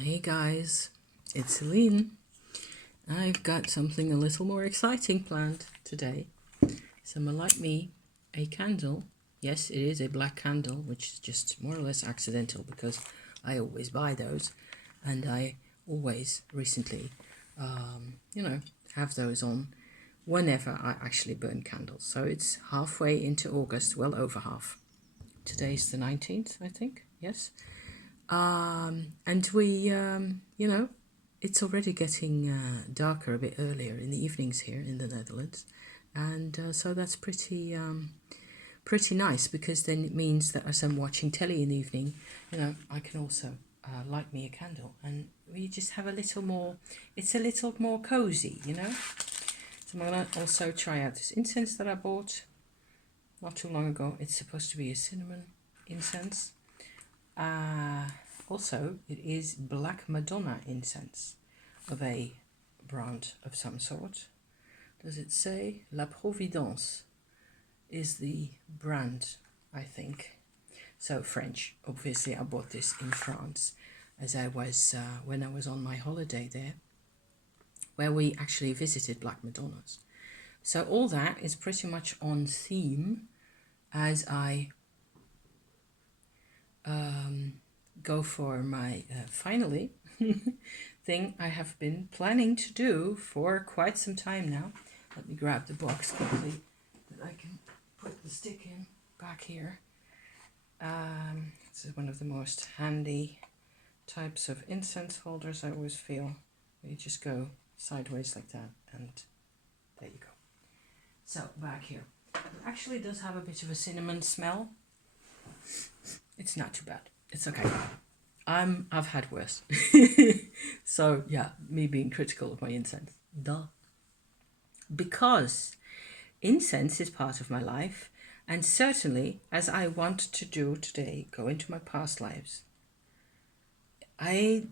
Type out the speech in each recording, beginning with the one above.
Hey guys, it's Celine. I've got something a little more exciting planned today. Someone like me, a candle. Yes, it is a black candle, which is just more or less accidental because I always buy those and I always recently, have those on whenever I actually burn candles. So it's halfway into August, well over half. Today's the 19th, I think. Yes. And it's already getting darker a bit earlier in the evenings here in the Netherlands. And so that's pretty nice because then it means that as I'm watching telly in the evening, I can also light me a candle and we just have it's a little more cozy. So I'm going to also try out this incense that I bought not too long ago. It's supposed to be a cinnamon incense. Also, it is Black Madonna incense of a brand of some sort. Does it say? La Providence is the brand, I think. So French. Obviously, I bought this in France as I was when I was on my holiday there, where we actually visited Black Madonnas. So all that is pretty much on theme as I go for my finally thing I have been planning to do for quite some time now. Let me grab the box quickly that I can put the stick in back here. This is one of the most handy types of incense holders, I always feel. You just go sideways like that and there you go. So back here. It actually does have a bit of a cinnamon smell. It's not too bad. It's okay. I've had worse. So yeah, me being critical of my incense. Duh. Because incense is part of my life, and certainly, as I want to do today, go into my past lives. I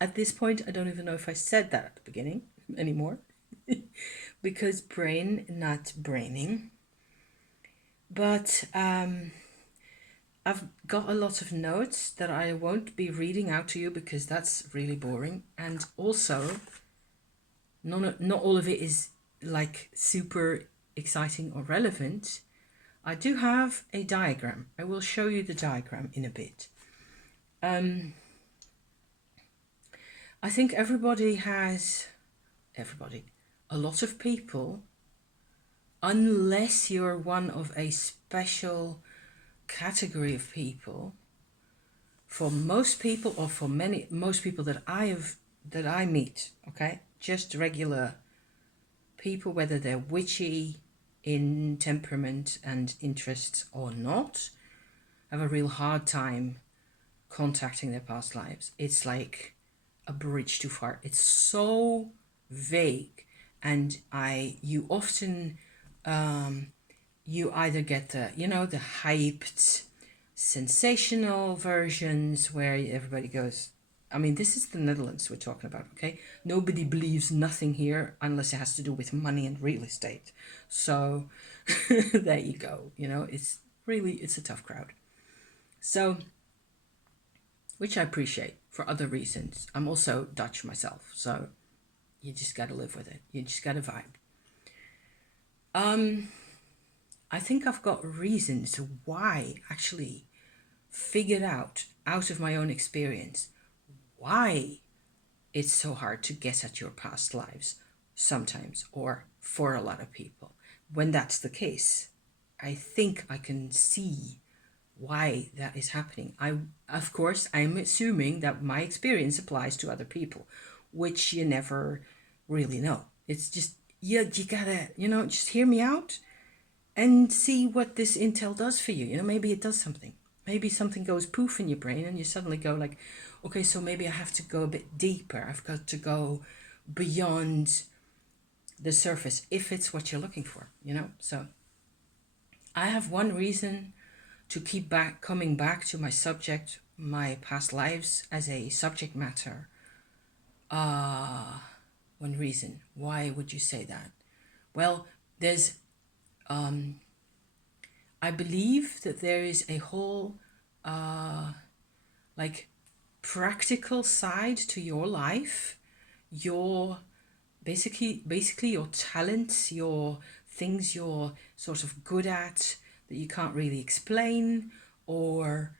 at this point I don't even know if I said that at the beginning anymore. Because brain not braining. But I've got a lot of notes that I won't be reading out to you because that's really boring. And also, not all of it is like super exciting or relevant. I do have a diagram. I will show you the diagram in a bit. I think a lot of people, unless you're one of a special category of people, for most people or for most people that I meet, okay, just regular people, whether they're witchy in temperament and interests or not, have a real hard time contacting their past lives. It's like a bridge too far. It's so vague, and you often you either get the hyped sensational versions where everybody goes, I mean, this is the Netherlands we're talking about, okay? Nobody believes nothing here unless it has to do with money and real estate. So there you go. It's a tough crowd. So, which I appreciate for other reasons. I'm also Dutch myself, so you just got to live with it. You just got to vibe. I think I've got reasons why actually figured out of my own experience why it's so hard to guess at your past lives sometimes, or for a lot of people. When that's the case, I think I can see why that is happening. Of course, I'm assuming that my experience applies to other people, which you never really know. It's just, you gotta, just hear me out and see what this intel does for you. Maybe it does something. Maybe something goes poof in your brain and you suddenly go like, okay, so maybe I have to go a bit deeper. I've got to go beyond the surface if it's what you're looking for. So I have one reason to keep coming back to my subject, my past lives as a subject matter. One reason. Why would you say that? Well, there's I believe that there is a whole like practical side to your life, your basically your talents, your things you're sort of good at that you can't really explain, or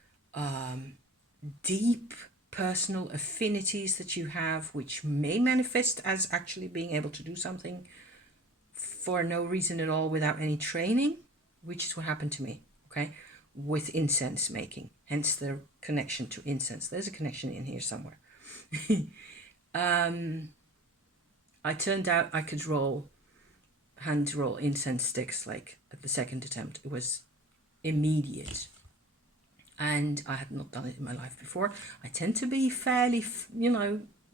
deep personal affinities that you have, which may manifest as actually being able to do something for no reason at all without any training, which is what happened to me, okay, with incense making, hence the connection to incense. There's a connection in here somewhere. I turned out I could hand roll incense sticks like at the second attempt. It was immediate. And I had not done it in my life before. I tend to be fairly,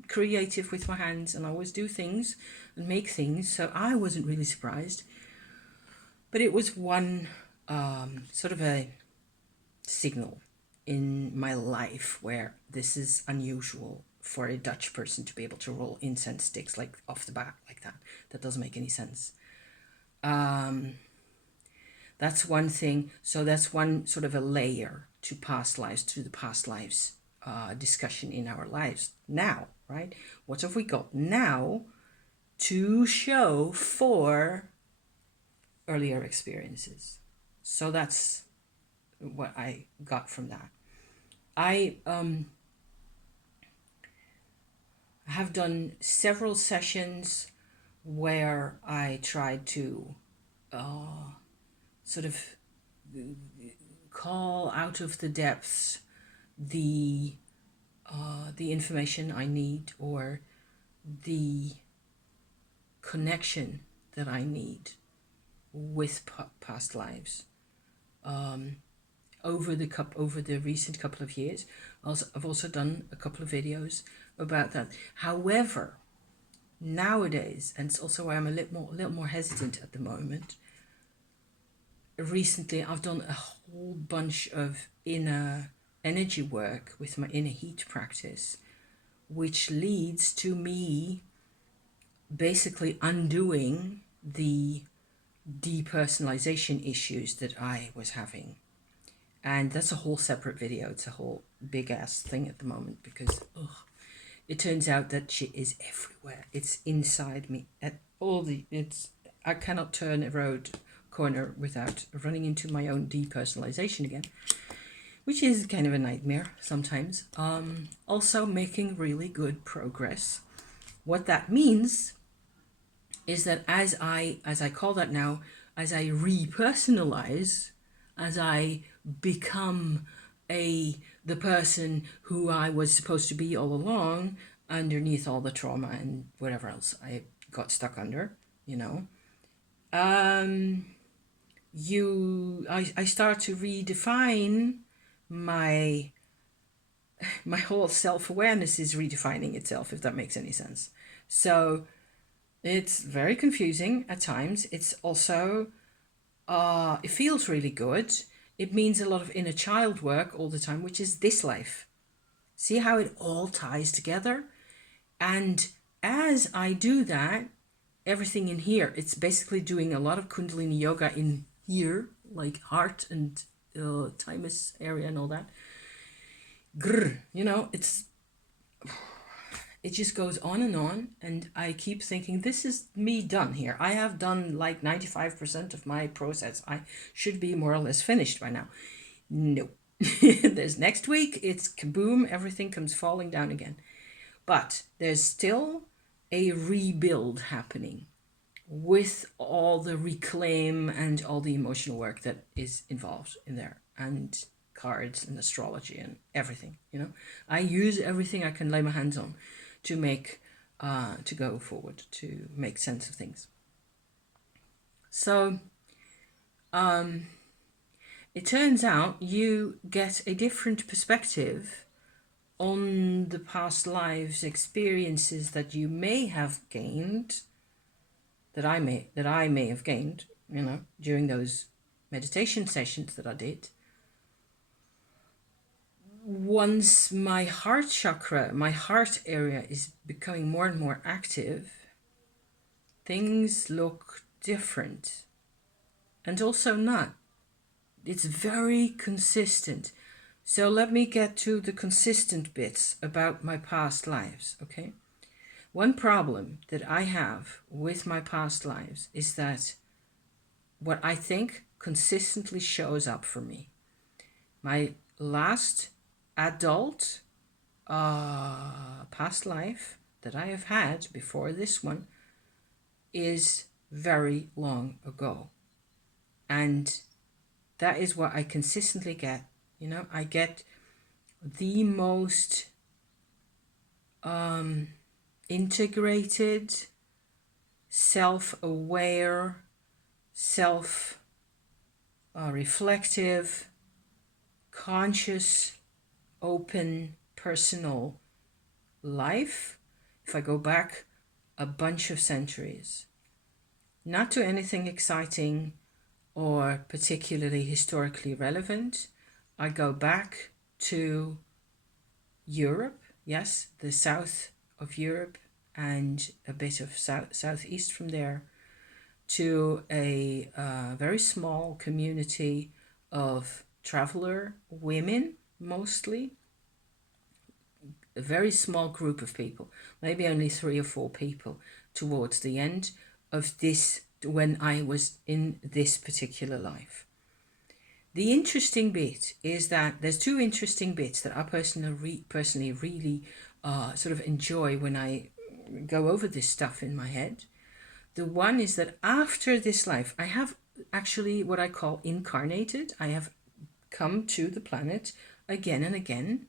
creative with my hands, and I always do things and make things. So I wasn't really surprised. But it was one sort of a signal in my life where this is unusual for a Dutch person to be able to roll incense sticks like off the bat like that. That doesn't make any sense. That's one thing. So that's one sort of a layer to past lives, to the past lives discussion in our lives now, right? What have we got now to show for earlier experiences? So that's what I got from that. I have done several sessions where I tried to sort of call out of the depths the information I need, or the connection that I need with past lives. Over the recent couple of years, I've also done a couple of videos about that. However, nowadays, and it's also why I'm a little more hesitant at the moment. Recently, I've done a whole bunch of inner energy work with my inner heat practice, which leads to me basically undoing the depersonalization issues that I was having. And that's a whole separate video. It's a whole big ass thing at the moment, because it turns out that shit is everywhere. It's inside me. I cannot turn a corner without running into my own depersonalization again, which is kind of a nightmare sometimes. Also making really good progress. What that means is that as I call that now, as I repersonalize, as I become the person who I was supposed to be all along, underneath all the trauma and whatever else I got stuck under, I start to redefine my whole self-awareness is redefining itself, if that makes any sense. So it's very confusing at times. It's also it feels really good. It means a lot of inner child work all the time, which is this life. See how it all ties together? And as I do that, everything in here, it's basically doing a lot of Kundalini yoga in here, like heart and thymus area and all that. Grr, it just goes on, and I keep thinking, this is me done here. I have done like 95% of my process. I should be more or less finished by now. No. There's next week, it's kaboom, everything comes falling down again. But there's still a rebuild happening with all the reclaim and all the emotional work that is involved in there, and cards and astrology and everything. I use everything I can lay my hands on to make to go forward, to make sense of things. So it turns out you get a different perspective on the past lives experiences that you may have gained, that I may have gained, during those meditation sessions that I did. Once my heart chakra, my heart area is becoming more and more active, things look different. And also not. It's very consistent. So let me get to the consistent bits about my past lives, okay? One problem that I have with my past lives is that what I think consistently shows up for me. My last adult past life that I have had before this one is very long ago. And that is what I consistently get. You know, I get the most integrated, self-aware, self-reflective, conscious, open, personal life if I go back a bunch of centuries. Not to anything exciting or particularly historically relevant. I go back to Europe, yes, the south of Europe and a bit of southeast from there, to a very small community of traveler women, mostly. A very small group of people, maybe only 3 or 4 people towards the end of this, when I was in this particular life. The interesting bit is that there's 2 interesting bits that I personally really sort of enjoy when I go over this stuff in my head. The one is that after this life, I have actually what I call incarnated. I have come to the planet again and again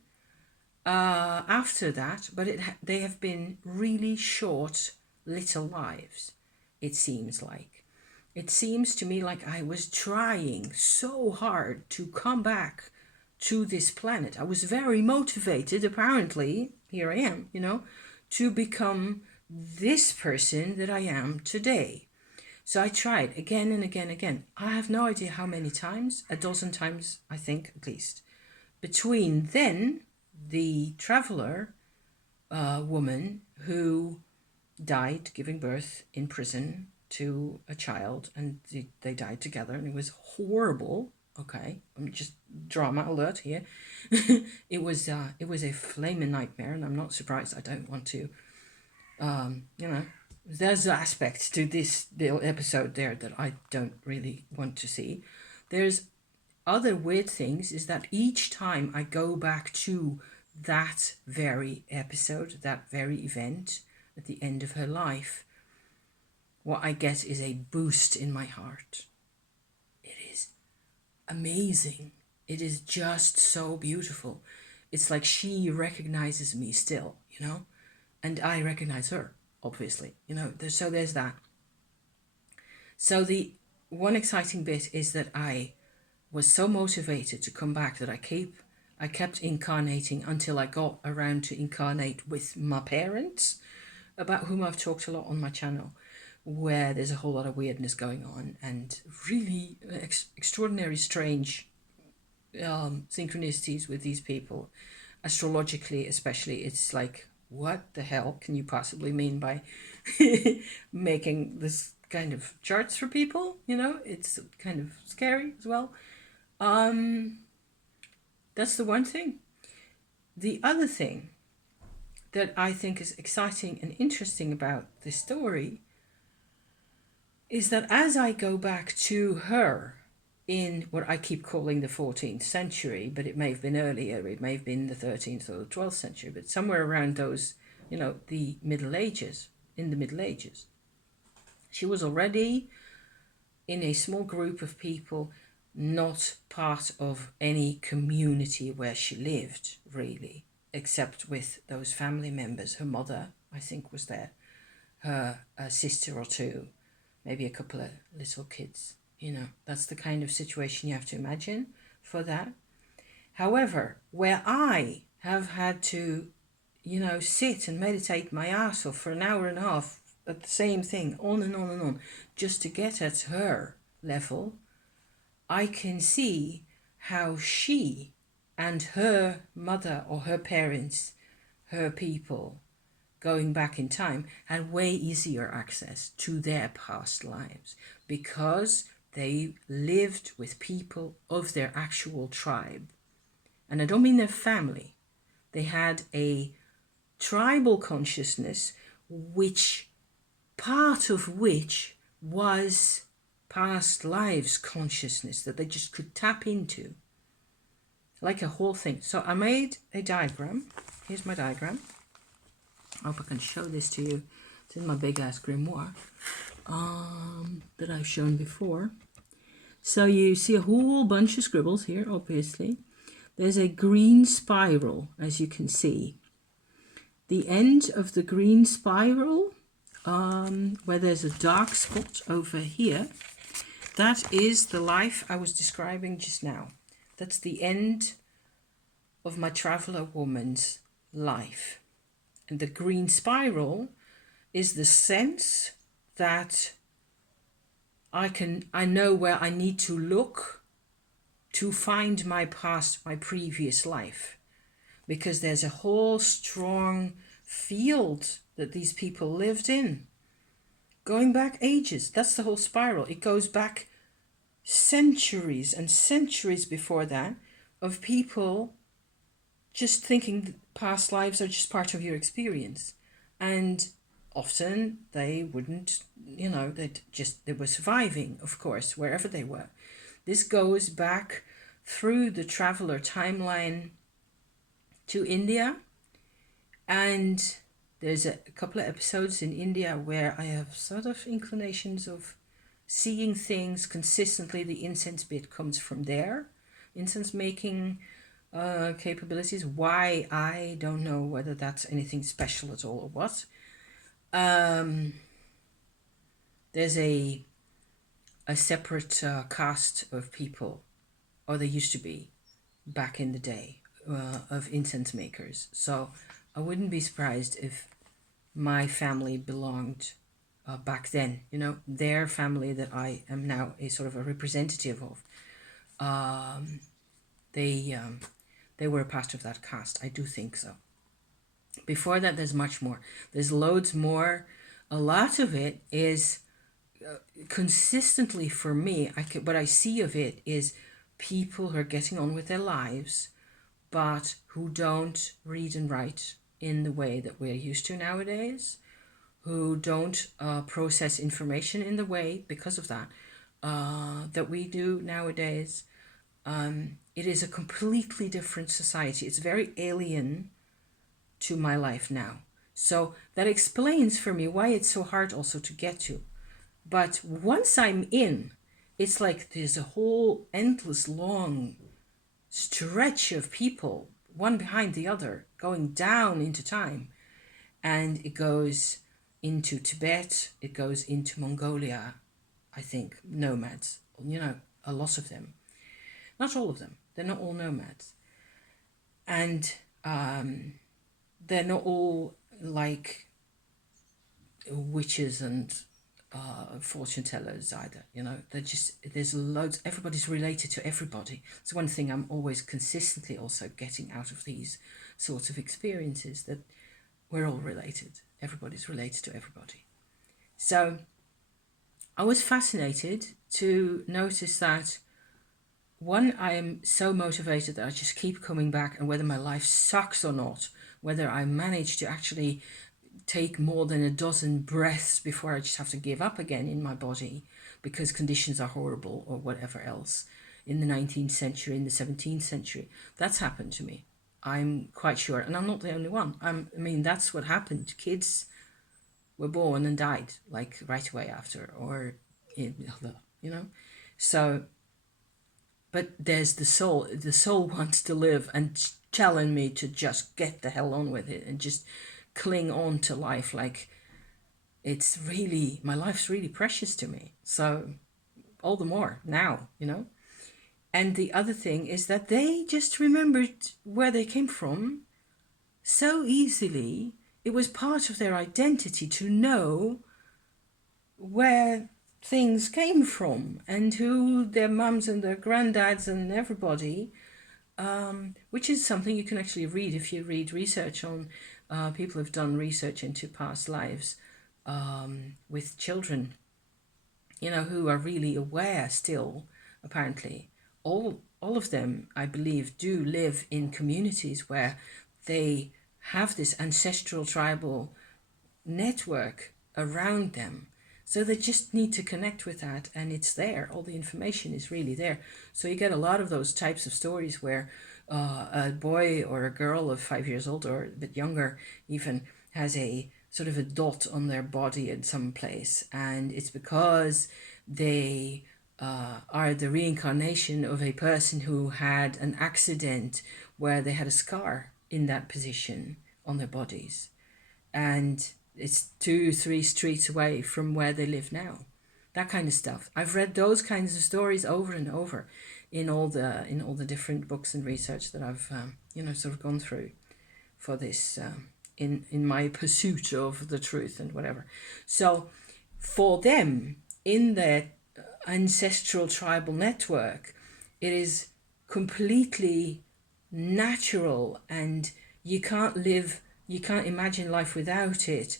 after that, but they have been really short little lives, it seems like. It seems to me like I was trying so hard to come back to this planet. I was very motivated, apparently, here I am, you know, to become this person that I am today. So I tried again and again and again. I have no idea how many times, a dozen times, I think, at least. Between then, the traveler woman who died giving birth in prison to a child, and they died together, and it was horrible. Okay, I'm just drama alert here. It was a flaming nightmare, and I'm not surprised. I don't want to, you know, there's aspects to this little episode there that I don't really want to see. There's other weird things is that each time I go back to that very episode, that very event at the end of her life, what I get is a boost in my heart. It is amazing. It is just so beautiful. It's like she recognizes me still, you know, and I recognize her, obviously, you know. So there's that. So the one exciting bit is that I was so motivated to come back that I kept incarnating until I got around to incarnate with my parents, about whom I've talked a lot on my channel, where there's a whole lot of weirdness going on and really extraordinary, strange synchronicities with these people. Astrologically, especially, it's like, what the hell can you possibly mean by making this kind of charts for people? You know, it's kind of scary as well. That's the one thing. The other thing that I think is exciting and interesting about this story is that as I go back to her in what I keep calling the 14th century, but it may have been earlier, it may have been the 13th or the 12th century, but somewhere around those, you know, the Middle Ages, in the Middle Ages, she was already in a small group of people, not part of any community where she lived, really, except with those family members. Her mother, I think, was there, her sister or two, maybe a couple of little kids. You know, that's the kind of situation you have to imagine for that. However, where I have had to, you know, sit and meditate my ass off for an hour and a half at the same thing, on and on and on, just to get at her level, I can see how she and her mother or her parents, her people, going back in time, had way easier access to their past lives because they lived with people of their actual tribe. and I don't mean their family. They had a tribal consciousness, which part of which was past lives consciousness that they just could tap into, like a whole thing. So I made a diagram. Here's my diagram. I hope I can show this to you. It's in my big ass grimoire that I've shown before. So you see a whole bunch of scribbles here, obviously. There's a green spiral, as you can see. The end of the green spiral, where there's a dark spot over here, that is the life I was describing just now. That's the end of my traveler woman's life. And the green spiral is the sense that I know where I need to look to find my past, my previous life, because there's a whole strong field that these people lived in, going back ages. That's the whole spiral. It goes back centuries and centuries before that, of people just thinking past lives are just part of your experience. And often they wouldn't, they were surviving, of course, wherever they were. This goes back through the traveler timeline to India. And there's a couple of episodes in India where I have sort of inclinations of seeing things consistently. The incense bit comes from there. Incense making capabilities. Why? I don't know whether that's anything special at all or what. There's a separate caste of people, or there used to be back in the day, of incense makers. So I wouldn't be surprised if my family belonged back then, their family that I am now a sort of a representative of. They were a part of that caste. I do think so. Before that, there's much more. There's loads more. A lot of it is consistently for me. What I see of it is people who are getting on with their lives, but who don't read and write in the way that we're used to nowadays, who don't process information in the way, because of that, that we do nowadays. It is a completely different society. It's very alien to my life now. So that explains for me why it's so hard also to get to. But once I'm in, it's like there's a whole endless long stretch of people, one behind the other, going down into time. And it goes into Tibet, it goes into Mongolia, I think, nomads, a lot of them. Not all of them, they're not all nomads. And they're not all like witches and fortune tellers either, they're just, there's loads, everybody's related to everybody. It's one thing I'm always consistently also getting out of these sorts of experiences, that we're all related, everybody's related to everybody. So I was fascinated to notice that, one, I am so motivated that I just keep coming back, and whether my life sucks or not, whether I manage to actually take more than a dozen breaths before I just have to give up again in my body because conditions are horrible or whatever else, in the 19th century, in the 17th century. That's happened to me. I'm quite sure. And I'm not the only one. That's what happened. Kids were born and died like right away after, or, So, but there's the soul. The soul wants to live and telling me to just get the hell on with it and just cling on to life, like it's really, my life's really precious to me. So all the more now, And the other thing is that they just remembered where they came from so easily. It was part of their identity to know where things came from and who their mums and their granddads and everybody, which is something you can actually read if you read research on. People have done research into past lives with children, who are really aware still, apparently. All all of them, I believe, do live in communities where they have this ancestral tribal network around them. So they just need to connect with that, and it's there. All the information is really there. So you get a lot of those types of stories where a boy or a girl of 5 years old or a bit younger even has a sort of a dot on their body in some place, and it's because they are the reincarnation of a person who had an accident where they had a scar in that position on their bodies, and it's 2-3 streets away from where they live now. That kind of stuff. I've read those kinds of stories over and over in all the different books and research that I've sort of gone through for this in my pursuit of the truth and whatever. So for them, in their ancestral tribal network, it is completely natural, and you can't imagine life without it,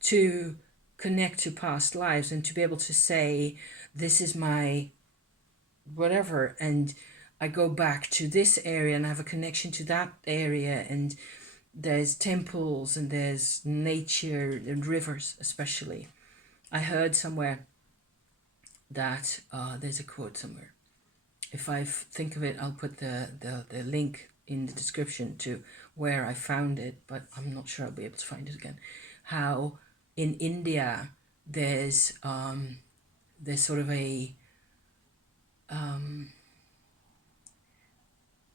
to connect to past lives and to be able to say, this is my whatever, and I go back to this area and I have a connection to that area, and there's temples and there's nature and rivers especially. I heard somewhere that there's a quote somewhere. If I think of it, I'll put the link in the description to where I found it, but I'm not sure I'll be able to find it again. How in India there's sort of a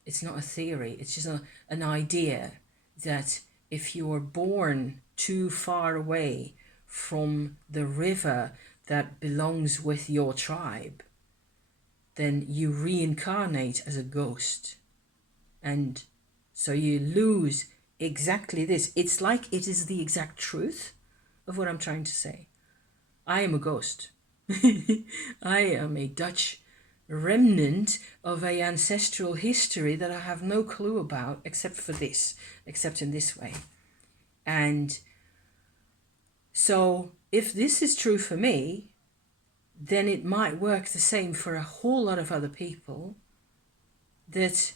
it's not a theory, it's just an idea that if you are born too far away from the river that belongs with your tribe, then you reincarnate as a ghost. And so you lose exactly this. It's like it is the exact truth of what I'm trying to say. I am a ghost. I am a Dutch remnant of a ancestral history that I have no clue about except in this way. And so if this is true for me, then it might work the same for a whole lot of other people, that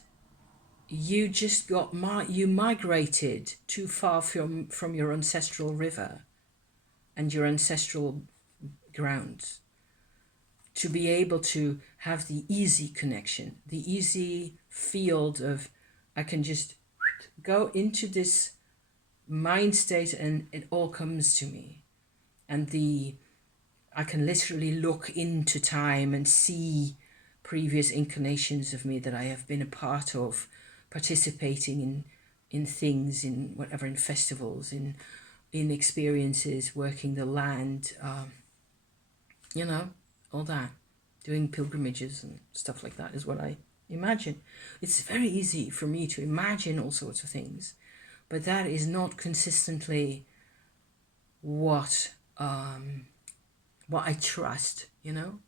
you just you migrated too far from your ancestral river and your ancestral grounds to be able to have the easy connection, the easy field of, I can just go into this mind state and it all comes to me. And I can literally look into time and see previous incarnations of me that I have been a part of, participating in things, in whatever, in festivals, in experiences, working the land, all that, doing pilgrimages and stuff like that is what I imagine. It's very easy for me to imagine all sorts of things, but that is not consistently what I trust,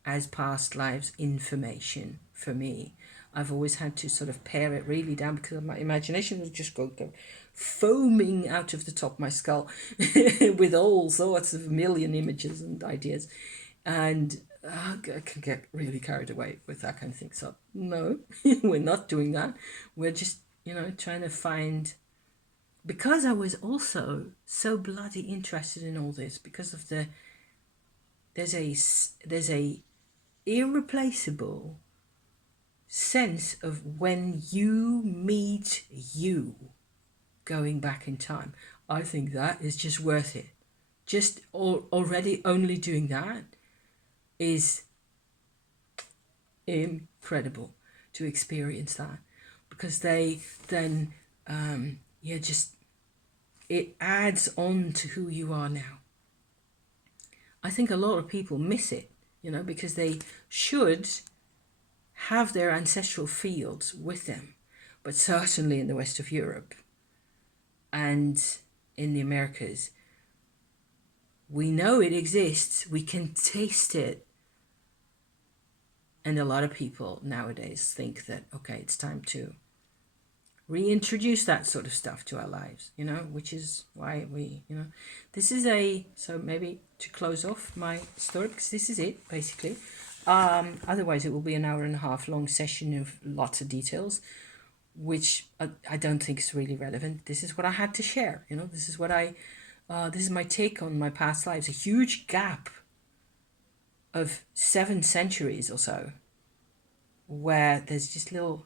as past lives information for me. I've always had to sort of pare it really down because my imagination would just go foaming out of the top of my skull with all sorts of million images and ideas. And I can get really carried away with that kind of thing. So no, we're not doing that. We're just, trying to find, because I was also so bloody interested in all this, because of there's a irreplaceable sense of when you meet you going back in time. I think that is just worth it. Just already only doing that is incredible to experience that, because they then it adds on to who you are now. I think a lot of people miss it, because they should have their ancestral fields with them, but certainly in the west of Europe and in the Americas, we know it exists, we can taste it. And a lot of people nowadays think that, okay, it's time to reintroduce that sort of stuff to our lives, which is why we, this is so maybe to close off my story, because this is it, basically. Otherwise, it will be an hour and a half long session of lots of details, which I don't think is really relevant. This is what I had to share. You know, this is what this is my take on my past lives. A huge gap of 7 centuries or so, where there's just little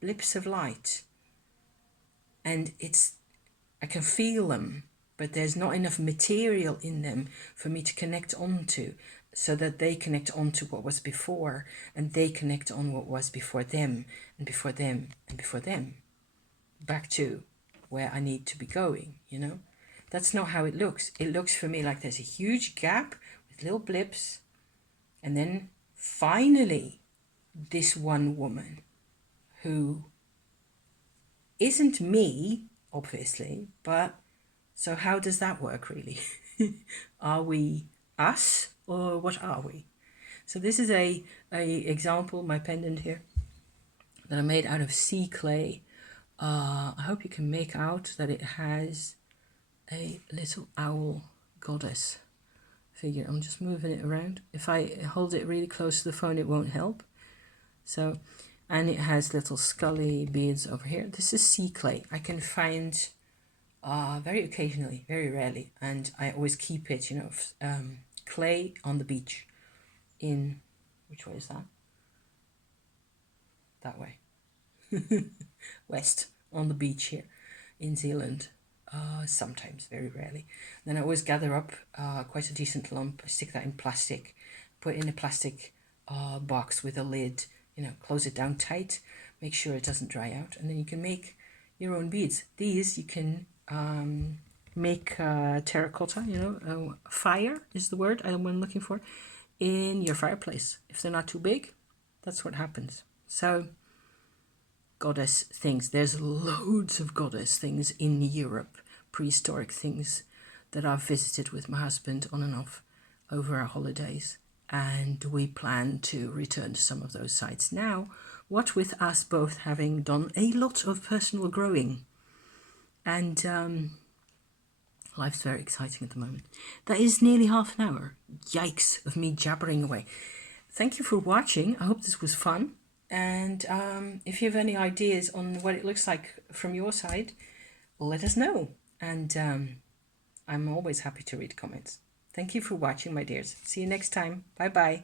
blips of light, and I can feel them, but there's not enough material in them for me to connect onto, so that they connect onto what was before, and they connect on what was before them, and before them, and before them, back to where I need to be going, you know? That's not how it looks. It looks for me like there's a huge gap with little blips, and then finally, this one woman who isn't me, obviously, but so how does that work really? Are we us, or what are we? So this is a example, my pendant here, that I made out of sea clay. I hope you can make out that it has a little owl goddess figure. I'm just moving it around. If I hold it really close to the phone, it won't help. So, and it has little scully beads over here. This is sea clay. I can find very occasionally, very rarely, and I always keep it, you know, clay on the beach in, which way is that? That way. West, on the beach here in Zealand. Sometimes, very rarely. Then I always gather up quite a decent lump, stick that in plastic, put it in a plastic box with a lid, you know, close it down tight, make sure it doesn't dry out, and then you can make your own beads. These you can make terracotta, you know, fire is the word I'm looking for, in your fireplace. If they're not too big, that's what happens. So goddess things, there's loads of goddess things in Europe, prehistoric things that I've visited with my husband on and off over our holidays, and we plan to return to some of those sites now, what with us both having done a lot of personal growing, and life's very exciting at the moment. That is nearly half an hour, yikes, of me jabbering away. Thank you for watching. I hope this was fun. And if you have any ideas on what it looks like from your side, let us know. And I'm always happy to read comments. Thank you for watching, my dears. See you next time. Bye-bye.